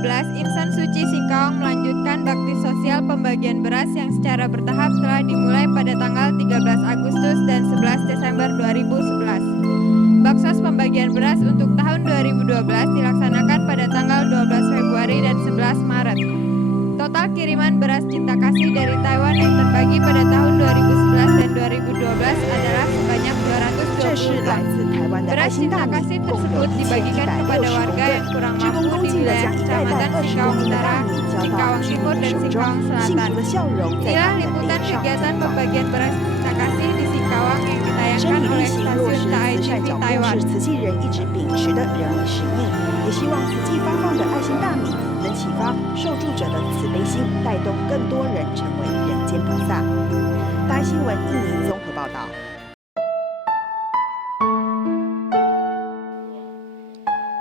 2012, Insan Suci Singkawang melanjutkan bakti sosial pembagian beras yang secara bertahap telah dimulai pada tanggal 13 Agustus dan 11 Desember 2011. Baksos pembagian beras untuk tahun 2012 dilaksanakan pada tanggal 12 Februari dan 11 Maret. Total kiriman beras cinta kasih dari Taiwan yang terbagi pada tahun 2011 dan 2012 adalah sebanyak 220 ton. Beras cinta kasih tersebut dibagikan kepada warga yang kurang mampu di wilayah Kecamatan Singkawang Utara, Singkawang Timur, dan Singkawang Selatan. Inilah liputan kegiatan pembagian beras cinta kasih di Singkawang yang ditayangkan oleh stasiun TAI TV Taiwan. 也希望慈济发放的爱心大米能启发受助者的慈悲心，带动更多人成为人间菩萨。大爱新闻印尼综合报道。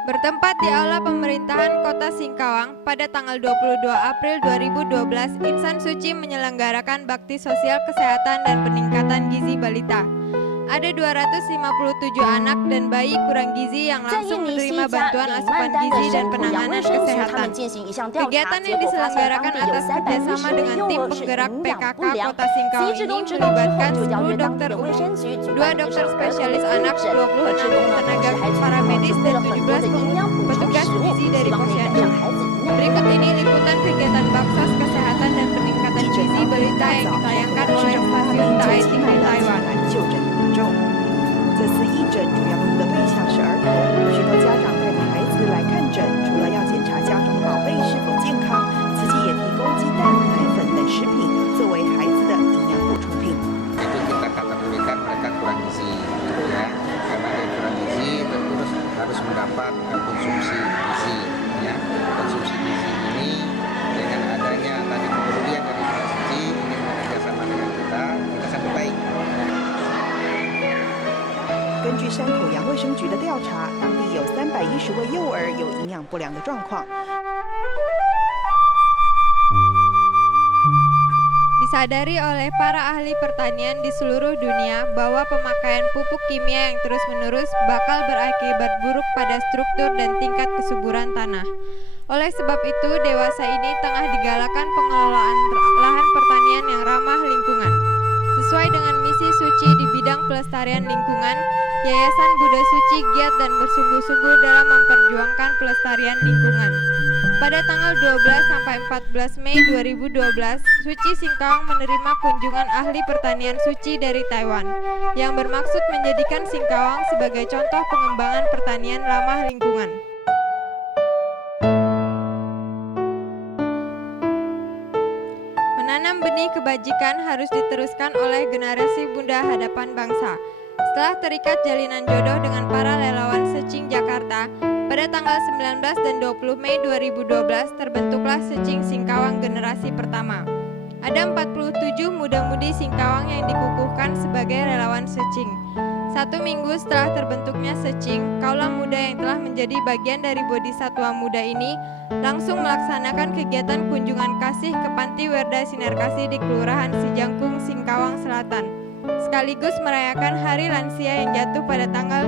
Bertempat di Aula Pemerintahan Kota Singkawang pada tanggal 22 April 2012, Insan Suci menyelenggarakan bakti sosial kesehatan dan peningkatan gizi balita. Ada 257 anak dan bayi kurang gizi yang langsung menerima bantuan asupan gizi dan penanganan kesehatan. Kegiatan yang diselenggarakan atas kerjasama dengan tim penggerak PKK Kota Singkawang ini melibatkan 10 dokter umum, 2 dokter spesialis anak, 26 tenaga paramedis, dan 17 petugas gizi dari posyandu. Berikut ini liputan kegiatan baksos kesehatan dan peningkatan gizi balita yang ditayangkan oleh stasiun TAI TV Taiwan. 这次义诊主要服务的对象是儿童，许多家长带着孩子来看诊，除了要检查家中的宝贝是否健康，慈济也提供鸡蛋、奶粉等食品作为孩子的营养补充品。Itu kita kategorikan mereka kurang gizi, ya, karena yang kurang gizi tentu harus mendapat konsumsi gizi, ya. Konsumsi gizi ini dengan adanya tadi kepedulian dari Suci ini bekerjasama dengan kita sangat baik. 根据山口洋卫生局的调查，当地有310位幼儿有营养不良的状况。 Disadari oleh para ahli pertanian di seluruh dunia bahwa pemakaian pupuk kimia yang terus-menerus bakal berakibat buruk pada struktur dan tingkat kesuburan tanah. Oleh sebab itu, dewasa ini tengah digalakan pengelolaan lahan pertanian yang ramah lingkungan. Sesuai dengan misi Suci di bidang pelestarian lingkungan, Yayasan Buddha Suci giat dan bersungguh-sungguh dalam memperjuangkan pelestarian lingkungan. Pada tanggal 12 sampai 14 Mei 2012, Suci Singkawang menerima kunjungan ahli pertanian suci dari Taiwan yang bermaksud menjadikan Singkawang sebagai contoh pengembangan pertanian ramah lingkungan. Menanam benih kebajikan harus diteruskan oleh generasi Bunda hadapan bangsa. Setelah terikat jalinan jodoh dengan para relawan Secing Jakarta, pada tanggal 19 dan 20 Mei 2012 terbentuklah Secing Singkawang generasi pertama. Ada 47 muda-mudi Singkawang yang dikukuhkan sebagai relawan Secing. 1 minggu setelah terbentuknya Secing, kaula muda yang telah menjadi bagian dari Bodhisatwa Muda ini langsung melaksanakan kegiatan kunjungan kasih ke Panti Werda Sinar Kasih di Kelurahan Sijangkung, Singkawang Selatan, sekaligus merayakan Hari Lansia yang jatuh pada tanggal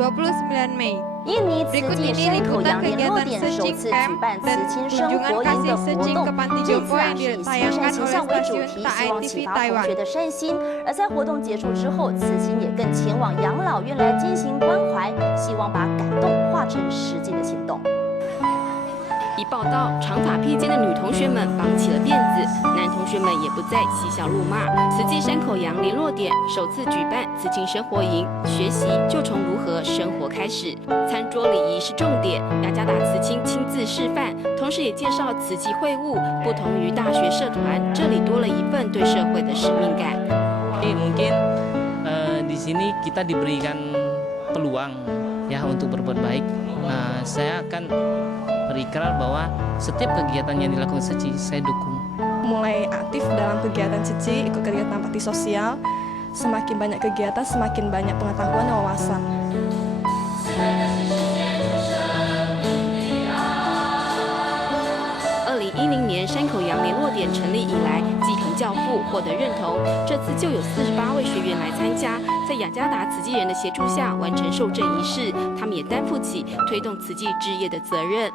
29 Mei. Berikut ini liputan kegiatan Secing Camp dan kunjungan kasih Secing ke Panti Jompo yang ditayangkan oleh stasiun TAI TV Taiwan. 而在活动结束之后，慈青也更前往养老院来进行关怀，希望把感动化成实际的行动。 一报道，长发披肩的女同学们绑起了辫子，男同学们也不再嬉笑怒骂。慈济山口洋联络点首次举办慈青生活营，学习就从如何生活开始。餐桌礼仪是重点，雅加达慈青亲自示范，同时也介绍慈济会务。不同于大学社团，这里多了一份对社会的使命感。Mungkin di sini kita diberikan peluang ya untuk berbuat baik. Nah, saya akan berikrar bahwa setiap kegiatan yang dilakukan Suci saya dukung. Mulai aktif dalam kegiatan Suci, ikut kegiatan bakti sosial, semakin banyak kegiatan, semakin banyak pengetahuan dan wawasan. 2010年山口洋联络点成立以来，继承教父获得认同。这次就有48位学员来参加，在雅加达慈济人的协助下完成受证仪式，他们也担负起推动慈济事业的责任。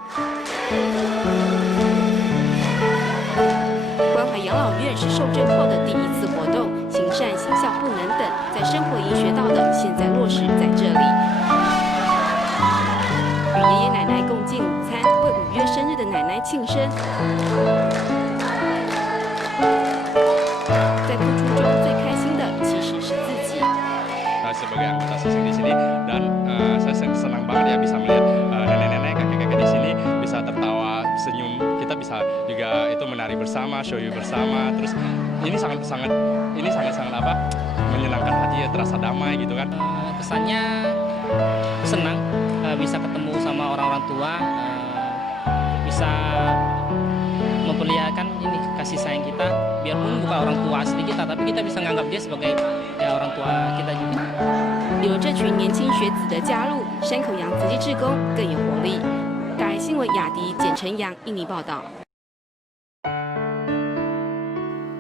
关怀养老院是受证后的第一次活动，行善、行孝不能等，在生活营学到的，现在落实在这里。与爷爷奶奶共进午餐，为5月生日的奶奶庆生。在付出中最开心的其实是自己。Sebagai anggota sising di sini dan saya senang banget ya bisa melihat nenek-nenek, kakek-kakek di sini bisa tertawa, senyum, kita bisa juga itu menari bersama, shoyu bersama. Terus ini sangat apa? Menyenangkan hati ya, terasa damai gitu kan. Kesannya senang bisa ketemu sama orang-orang tua, bisa memperlihatkan ini kasih sayang kita, biarpun bukan orang tua asli kita, tapi kita bisa menganggap dia sebagai ya orang tua kita juga. 有了这群年轻学子的加入，山口洋慈济志工更有活力。大爱新闻雅迪简晨阳印尼报道。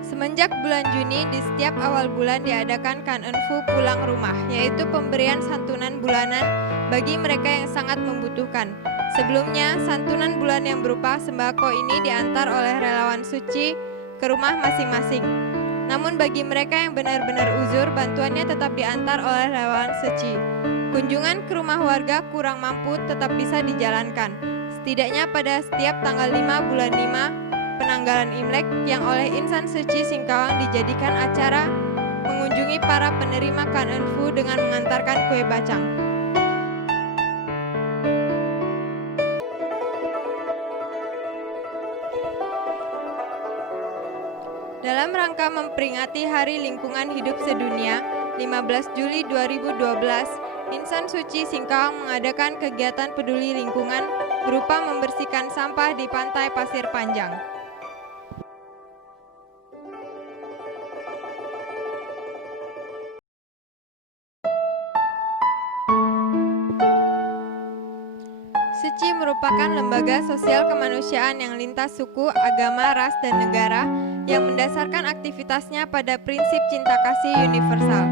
Semenjak bulan Juni, di setiap awal bulan diadakan Kanenfu pulang rumah, yaitu pemberian santunan bulanan bagi mereka yang sangat membutuhkan. Sebelumnya, santunan bulan yang berupa sembako ini diantar oleh relawan suci ke rumah masing-masing. Namun bagi mereka yang benar-benar uzur, bantuannya tetap diantar oleh relawan suci. Kunjungan ke rumah warga kurang mampu tetap bisa dijalankan. Setidaknya pada setiap tanggal 5 bulan 5, penanggalan Imlek yang oleh insan suci Singkawang dijadikan acara mengunjungi para penerima Kanenfu dengan mengantarkan kue bacang. Dalam rangka memperingati Hari Lingkungan Hidup Sedunia, 15 Juli 2012, Insan Suci Singkawang mengadakan kegiatan peduli lingkungan berupa membersihkan sampah di pantai Pasir Panjang. Suci merupakan lembaga sosial kemanusiaan yang lintas suku, agama, ras, dan negara yang mendasarkan aktivitasnya pada prinsip cinta kasih universal.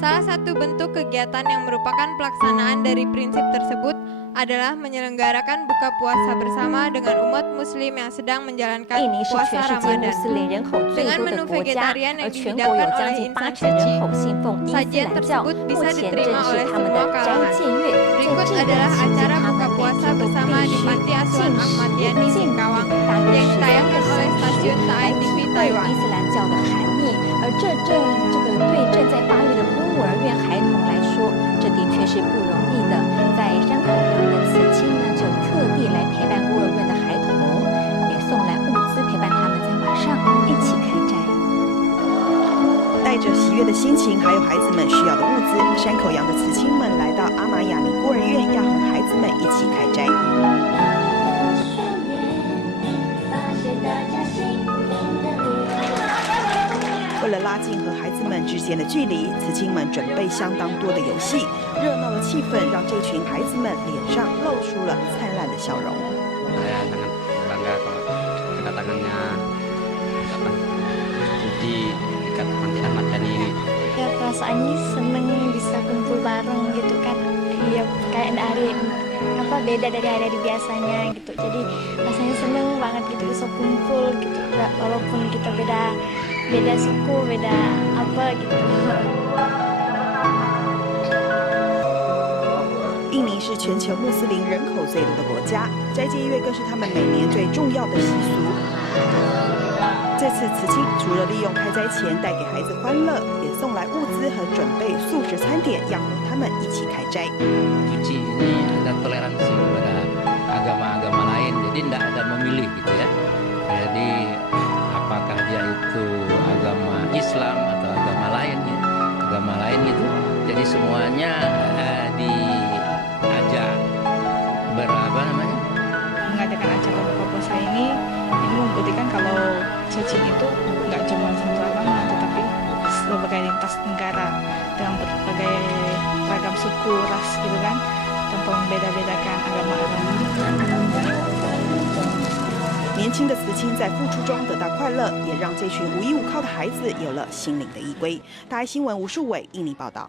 Salah satu bentuk kegiatan yang merupakan pelaksanaan dari prinsip tersebut adalah menyelenggarakan buka puasa bersama dengan umat muslim yang sedang menjalankan 印尼是 puasa 全世界穆 Ramadan. 斯林人口最 Dengan 多的 menu 国家， vegetarian 而 yang 全国 dihidangkan 有将 oleh 近 insan 80%人 suci. 口信奉伊斯 Sajian 兰教。 tersebut 目 bisa 前正 diterima 是 oleh 他们 semua 的斋 kalangan. 戒月，在 Berikut 这段 adalah 期间， acara 他 buka 们每 puasa 天都 bersama 必 di 须 Panti 禁 Asuhan 食 Ahmadiyani 禁 Singkawang 大约 yang 13 ditayangkan 个 oleh 小时 stasiun 来 Taai 体 TV 会 Taiwan. 伊斯兰教的含义。而这个对正在发育的孤儿院孩童来说，这的确是不容易的。在山口洋的慈亲呢，就特地来陪伴孤儿院的孩童，也送来物资陪伴他们在晚上一起开斋。带着喜悦的心情，还有孩子们需要的物资，山口洋的慈亲们来到阿玛雅米孤儿院，要和孩子们一起开斋。为了拉近和孩子们之间的距离，慈亲们准备相当多的游戏，热闹的气氛让这群孩子们脸上露出了灿烂的笑容。 Saya sangat bangga kalau kedatangannya Suci dekat Panti Ahmadiyani ini. Ya perasaannya seneng bisa kumpul bareng gitu kan. Iya kayak hari beda dari hari-hari biasanya gitu. Jadi rasanya seneng banget gitu bisa kumpul gitu. Walaupun kita beda suku, beda apa gitu. 印尼是全球穆斯林人口最多的国家，斋戒月更是他们每年最重要的习俗。这次慈亲除了利用开斋前带给孩子欢乐，也送来物资和准备素食餐点，要和他们一起开斋。 Suci ini ada toleransi kepada agama-agama lain, jadi tidak ada memilih gitu ya. Jadi apakah dia itu agama Islam atau agama lain gitu. Jadi semuanya diajak mengadakan acara buka puasa ini membuktikan kalau Cacing itu nggak cuma satu agama, tetapi berbagai lintas negara dengan berbagai ragam suku, ras gitu kan, tanpa membeda-bedakan agama-agama. 年轻的慈青在付出中得到快乐，也让这群无依无靠的孩子有了心灵的依归。大爱新闻吴树伟印尼报道。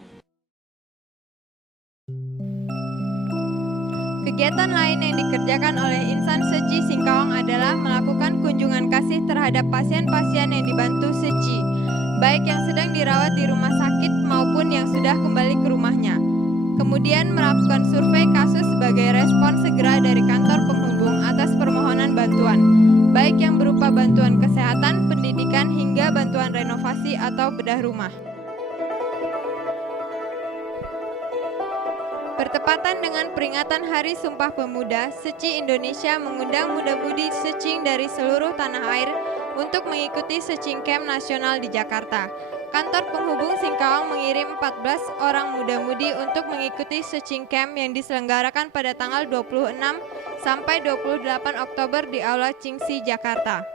Kegiatan lain yang dikerjakan oleh Insan Seci Singkawang adalah melakukan kunjungan kasih terhadap pasien-pasien yang dibantu Seci, baik yang sedang dirawat di rumah sakit maupun yang sudah kembali ke rumahnya. Kemudian melakukan survei kasus sebagai respon segera dari kantor penghubung atas permohonan bantuan, baik yang berupa bantuan kesehatan, pendidikan, hingga bantuan renovasi atau bedah rumah. Bertepatan dengan peringatan Hari Sumpah Pemuda, Seci Indonesia mengundang muda-mudi secing dari seluruh tanah air untuk mengikuti Secing Camp Nasional di Jakarta. Kantor penghubung Singkawang mengirim 14 orang muda-mudi untuk mengikuti Secing Camp yang diselenggarakan pada tanggal 26 sampai 28 Oktober di Aula Cingsi, Jakarta.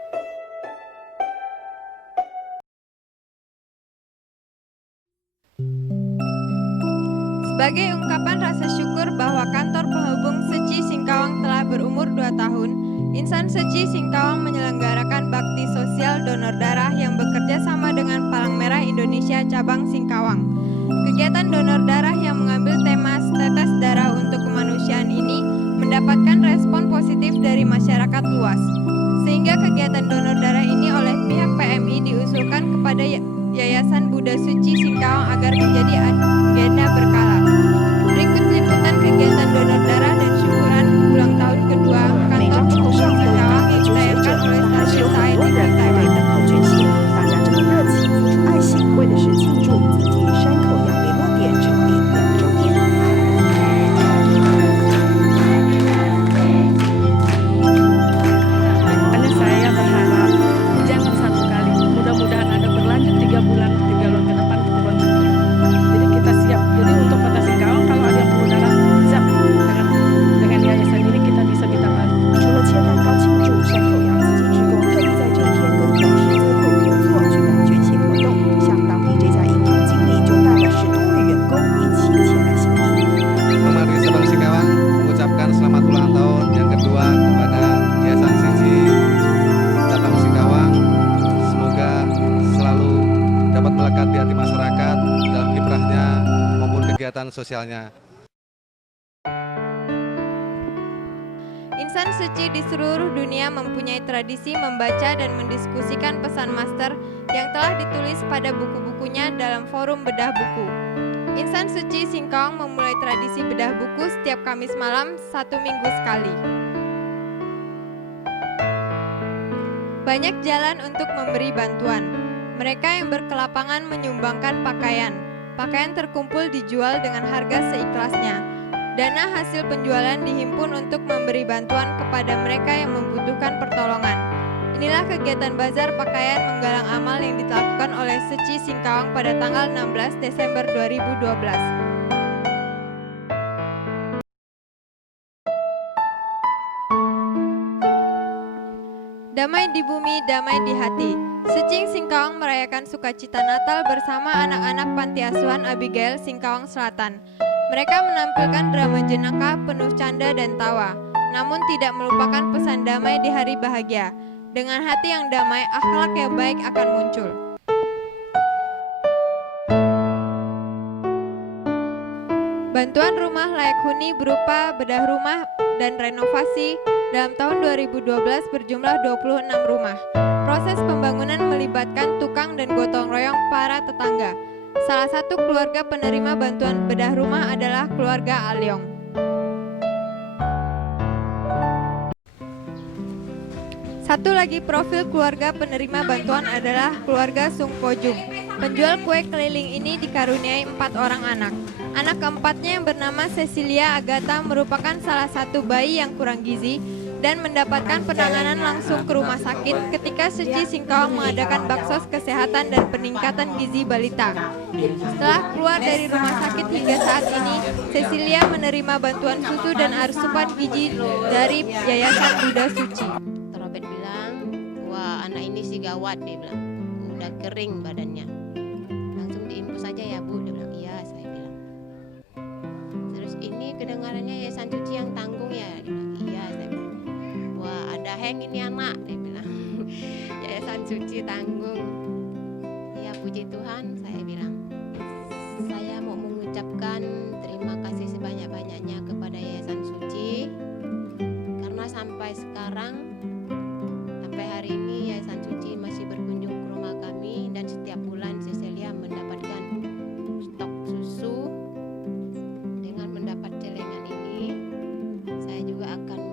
Sebagai ungkapan rasa syukur bahwa kantor penghubung Seci Singkawang telah berumur 2 tahun, Insan Seci Singkawang menyelenggarakan bakti sosial donor darah yang bekerja sama dengan Palang Merah Indonesia Cabang Singkawang. Kegiatan donor darah yang mengambil tema Tetes Darah untuk Kemanusiaan ini mendapatkan respon positif dari masyarakat luas, sehingga kegiatan donor darah ini oleh pihak PMI diusulkan kepada Yayasan Buddha Suci Singkawang agar menjadi agenda berkala. Berikut liputan kegiatan donor darah dan syukuran ulang tahun kedua kantor penghubung Singkawang yang ditayangkan oleh stasiun Said di Taiwan. 等候捐献，大家这么热情付出爱心，为的是庆祝自己山口洋联络点成立2周年。 Hanya saya berharap jangan satu kali, mudah-mudahan ada berlanjut 3 bulan ke depan kita lanjut. Jadi kita siap. Jadi untuk kota Singkawang kalau ada yang perlu darah siap dengan yayasan ini kita bisa minta bantu. 除了切蛋糕庆祝，山口洋慈济志工特地在这天跟董事街口合作举办捐献活动，像当地这家银行经理就带了10多位员工一起前来献艺。 Mari Sabang Singkawang mengucapkan selamat ulang tahun yang kedua kepada Yayasan Seci Cabang Singkawang. Semoga selalu dapat melekat di hati masyarakat dalam kiprahnya maupun kegiatan sosialnya. Insan Seci di seluruh dunia mempunyai tradisi membaca dan mendiskusikan pesan master yang telah ditulis pada buku-bukunya dalam forum bedah buku. Insan Seci Singkawang memulai tradisi bedah buku setiap Kamis malam 1 minggu sekali. Banyak jalan untuk memberi bantuan. Mereka yang berkelapangan menyumbangkan pakaian. Pakaian terkumpul dijual dengan harga seikhlasnya. Dana hasil penjualan dihimpun untuk memberi bantuan kepada mereka yang membutuhkan pertolongan. Inilah kegiatan bazar pakaian menggalang amal yang dilakukan oleh Seci Singkawang pada tanggal 16 Desember 2012. Damai di bumi, damai di hati. Secing Singkawang merayakan sukacita Natal bersama anak-anak panti asuhan Abigail Singkawang Selatan. Mereka menampilkan drama jenaka penuh canda dan tawa, namun tidak melupakan pesan damai di hari bahagia. Dengan hati yang damai, akhlak yang baik akan muncul. Bantuan rumah layak huni berupa bedah rumah dan renovasi dalam tahun 2012 berjumlah 26 rumah. Proses pembangunan melibatkan tukang dan gotong royong para tetangga. Salah satu keluarga penerima bantuan bedah rumah adalah keluarga Alyong. Satu lagi profil keluarga penerima bantuan adalah keluarga Sung Pojung. Penjual kue keliling ini dikaruniai 4 orang anak. Anak keempatnya yang bernama Cecilia Agatha merupakan salah satu bayi yang kurang gizi dan mendapatkan penanganan langsung ke rumah sakit ketika Seci Singkawang mengadakan baksos kesehatan dan peningkatan gizi balita. Setelah keluar dari rumah sakit hingga saat ini, Cecilia menerima bantuan susu dan asupan gizi dari Yayasan Buddha Suci. Robert bilang, wah anak ini sih gawat, dia bilang, udah kering badannya. Langsung diinfus saja ya Bu, dia bilang, iya saya bilang. Terus ini kedengarannya Yayasan Suci yang tanggung ya, dia bilang, iya saya bilang. Wah ada heng ini anak, dia bilang. Yayasan Suci tanggung. Ya puji Tuhan, saya bilang. Saya mau mengucapkan terima kasih sebanyak-banyaknya kepada Yayasan Suci. Karena sampai sekarang, sampai hari ini Yayasan Suci masih berkunjung ke rumah kami. Dan setiap bulan Cecilia mendapatkan stok susu. Dengan mendapat celengan ini, saya juga akan